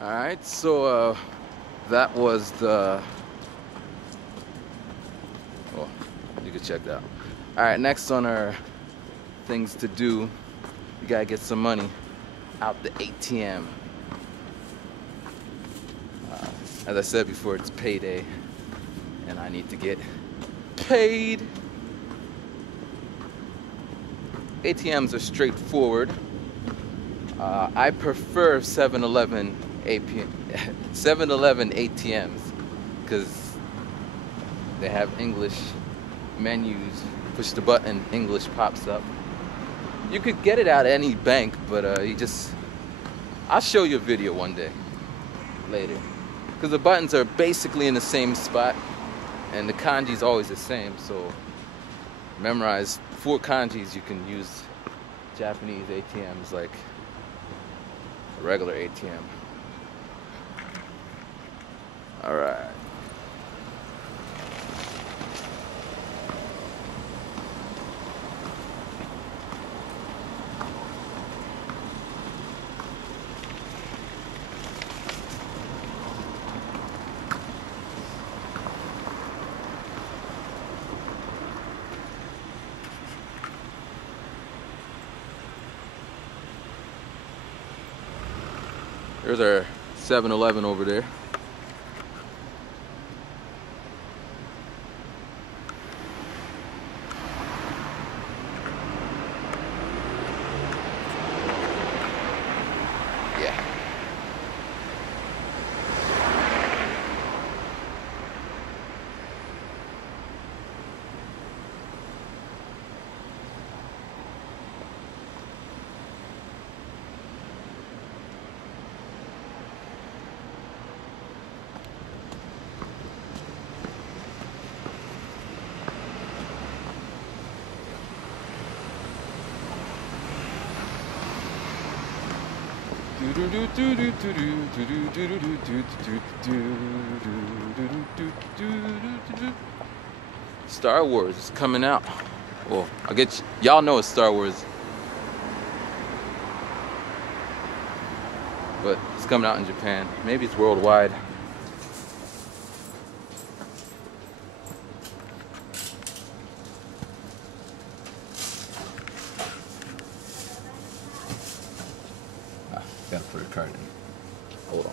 Alright, so that was the... Oh, you can check that out. Alright, next on our things to do, you gotta get some money out the ATM. As I said before, it's payday, and I need to get paid. ATMs are straightforward. I prefer 7-Eleven ATMs because they have English menus. Push the button, English pops up. You could get it at any bank, but I'll show you a video one day later, because the buttons are basically in the same spot and the kanji is always the same. So memorize 4 kanjis, you can use Japanese ATMs like a regular ATM. Alright. There's our 7-Eleven over there. Yeah. Star Wars is coming out. Well, I get y'all know it's Star Wars, but it's coming out in Japan. Maybe it's worldwide. Gotta put a card in. Hold on.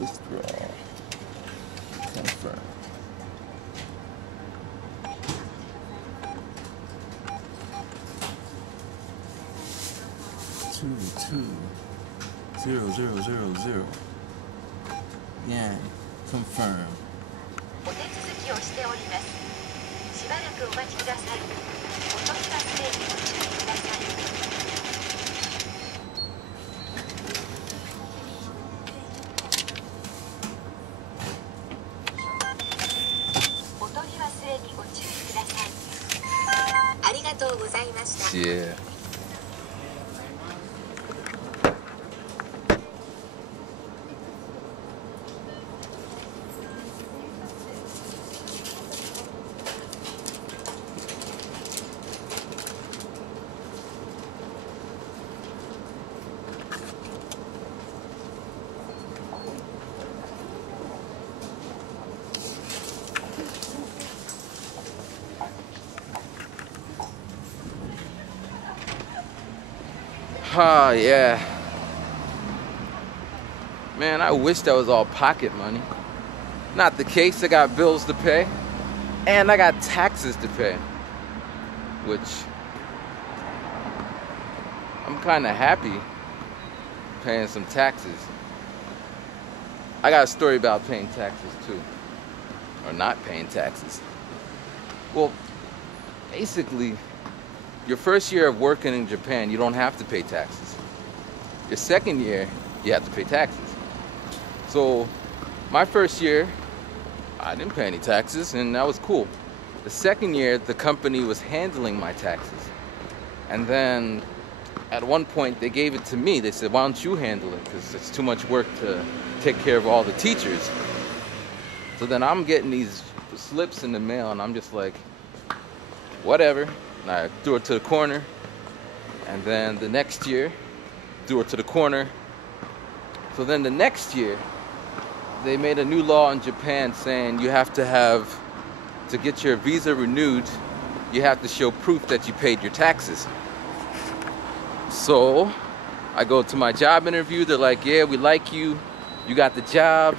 Withdraw. Confirm. Two 0 Yeah. Confirm. お手続きをしております。しばらくお待ちください。お取り忘れにご注意ください。ありがとうございました。Yeah. Ah, yeah. Man, I wish that was all pocket money. Not the case. I got bills to pay, and I got taxes to pay, which I'm kind of happy paying some taxes. I got a story about paying taxes too, or not paying taxes. Well, basically, your first year of working in Japan, you don't have to pay taxes. Your second year, you have to pay taxes. So my first year, I didn't pay any taxes, and that was cool. The second year, the company was handling my taxes. And then at one point, they gave it to me. They said, why don't you handle it? Because it's too much work to take care of all the teachers. So then I'm getting these slips in the mail, and I'm just like, whatever. And I threw it to the corner. And then the next year, threw it to the corner. So then the next year, they made a new law in Japan saying you have to get your visa renewed, you have to show proof that you paid your taxes. So I go to my job interview. They're like, yeah, we like you. You got the job.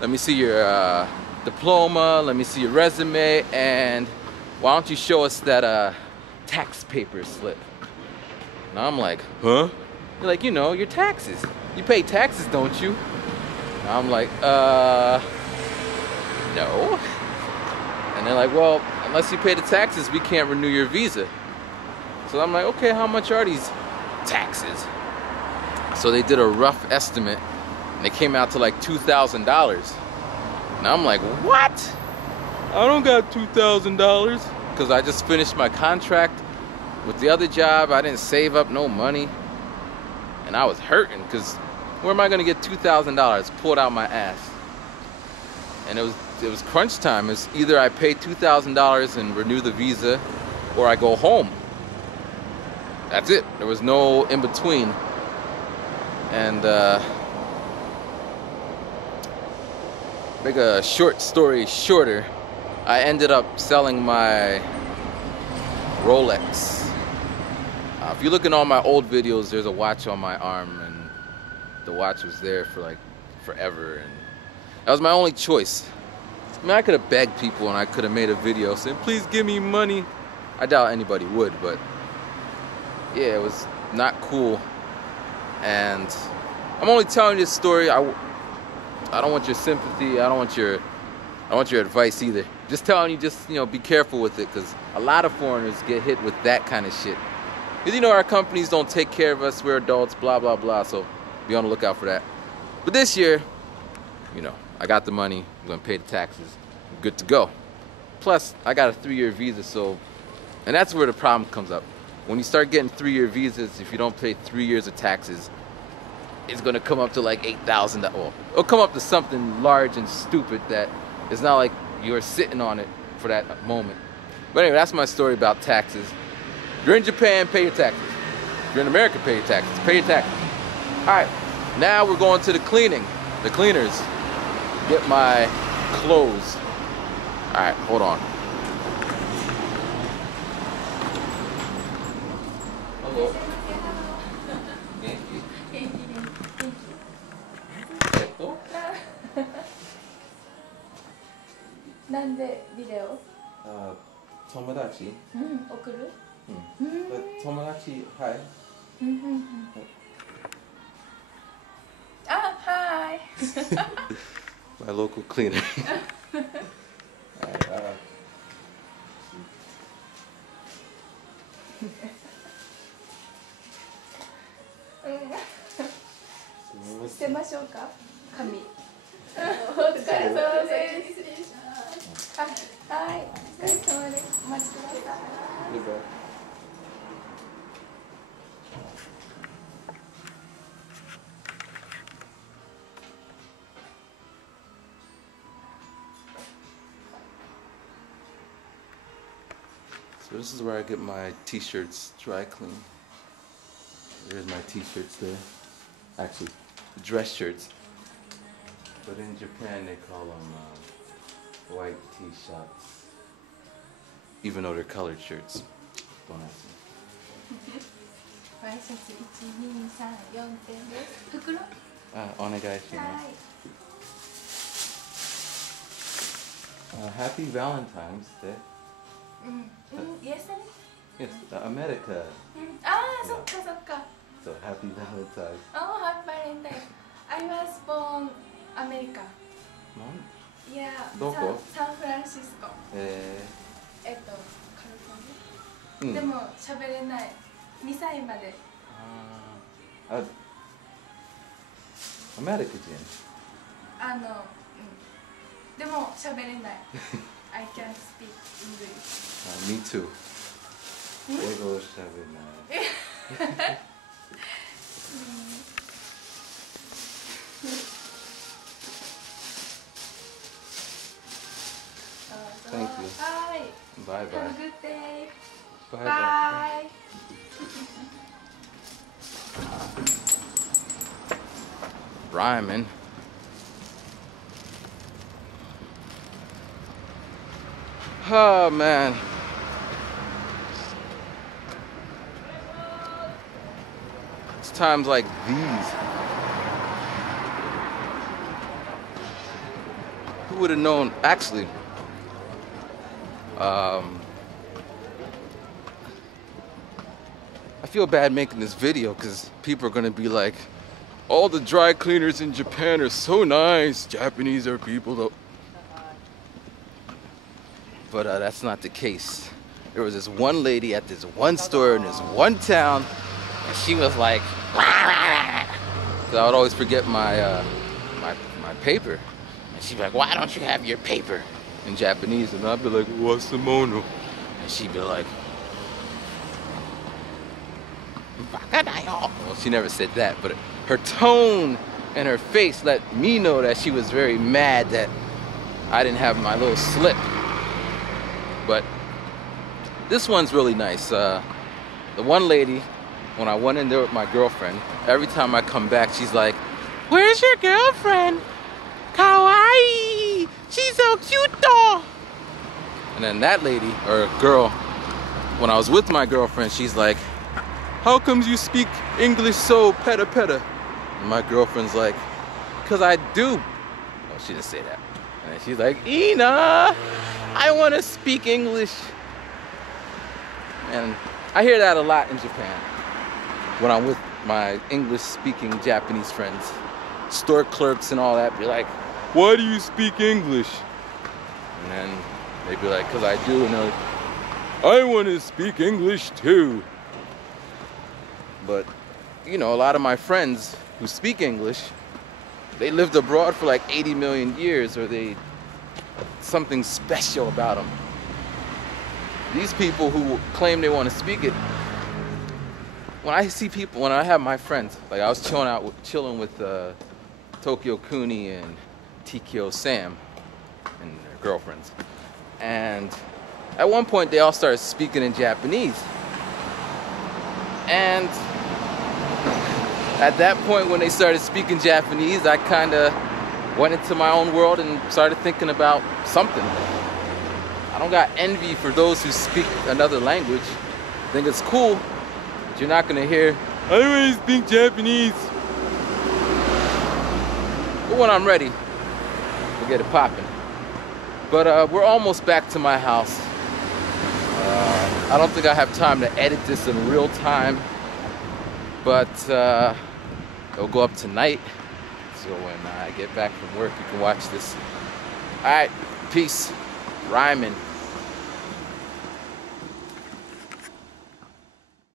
Let me see your diploma. Let me see your resume. And why don't you show us that tax paper slip? And I'm like, huh? They're like, you know, your taxes. You pay taxes, don't you? And I'm like, no. And they're like, well, unless you pay the taxes, we can't renew your visa. So I'm like, okay, how much are these taxes? So they did a rough estimate, and it came out to like $2,000. And I'm like, what? I don't got $2,000 because I just finished my contract with the other job. I didn't save up no money, and I was hurting because where am I gonna get $2,000 pulled out my ass? And it was crunch time. It's either I pay $2,000 and renew the visa, or I go home. That's it. There was no in between. And make a short story shorter, I ended up selling my Rolex. If you look in all my old videos, there's a watch on my arm, and the watch was there for like forever, and that was my only choice. I mean, I could have begged people and I could have made a video saying, please give me money. I doubt anybody would, but yeah, it was not cool. And I'm only telling you this story. I don't want your sympathy. I don't want your advice either. Just telling you, just, you know, be careful with it, because a lot of foreigners get hit with that kind of shit. Because, you know, our companies don't take care of us. We're adults, blah, blah, blah. So be on the lookout for that. But this year, you know, I got the money. I'm going to pay the taxes. I'm good to go. Plus, I got a 3-year visa, so... And that's where the problem comes up. When you start getting 3-year visas, if you don't pay 3 years of taxes, it's going to come up to like $8,000. Well, it'll come up to something large and stupid that it's not like you're sitting on it for that moment. But anyway, that's my story about taxes. If you're in Japan, pay your taxes. If you're in America, pay your taxes. Pay your taxes. All right, now we're going to the cleaners. Get my clothes. All right, hold on. Hello. Genki? なんでビデオ？友達？送る？友達、はい。あ、はい。My local cleaner. Alright, 捨てましょうか？紙。お疲れ様です。あ、はい、お疲れ様です。お待ちください。So this is where I get my t-shirts dry clean. There's my t-shirts there. Actually, dress shirts. But in Japan they call them white t-shirts. Even though they're colored shirts. Don't ask me. ワイシャツ1、2、3、4点です。袋？お願いします。Happy Valentine's Day. Yesterday? Yes, America. そっかそっか。So happy Valentine's. Oh, happy Valentine's. I was born America. Yeah. どこ？サンフランシスコ。カリフォルニア。でも喋れない。2歳まで。America人。でも喋れない。I can't speak English. Me too. 英語喋れない。Thank you. Bye. Bye bye. Have a good day. Bye Bye. Rhyming. Oh man. It's times like these. Who would have known? Actually, I feel bad making this video because people are gonna be like, all the dry cleaners in Japan are so nice. Japanese are people though. But that's not the case. There was this one lady at this one store in this one town, and she was like, I would always forget my my paper, and she'd be like, why don't you have your paper in Japanese? And I'd be like, wasamono, and she'd be like, well, she never said that, but her tone and her face let me know that she was very mad that I didn't have my little slip. But this one's really nice. The one lady, when I went in there with my girlfriend, every time I come back, she's like, where's your girlfriend? Kawaii! She's so cute though! And then that lady, or girl, when I was with my girlfriend, she's like, how comes you speak English so peta? And my girlfriend's like, because I do. No, she didn't say that. And then she's like, Ina, I want to speak English. And I hear that a lot in Japan when I'm with my English-speaking Japanese friends. Store clerks and all that be like, why do you speak English? And then they be like, because I do. And they're like, I want to speak English too. But, you know, a lot of my friends who speak English, they lived abroad for like 80 million years, or they something special about them. These people who claim they want to speak it, when I see people, when I have my friends, like I was chilling with Tokyo Kuni and Tikio Sam and their girlfriends, and at one point they all started speaking in Japanese, and at that point when they started speaking Japanese, I kind of went into my own world and started thinking about something. I don't got envy for those who speak another language. I think it's cool, but you're not gonna hear, I want to speak Japanese. But when I'm ready, we'll get it popping. But we're almost back to my house. I don't think I have time to edit this in real time, but it'll go up tonight. So when I get back from work, you can watch this. All right, peace. Rhyming.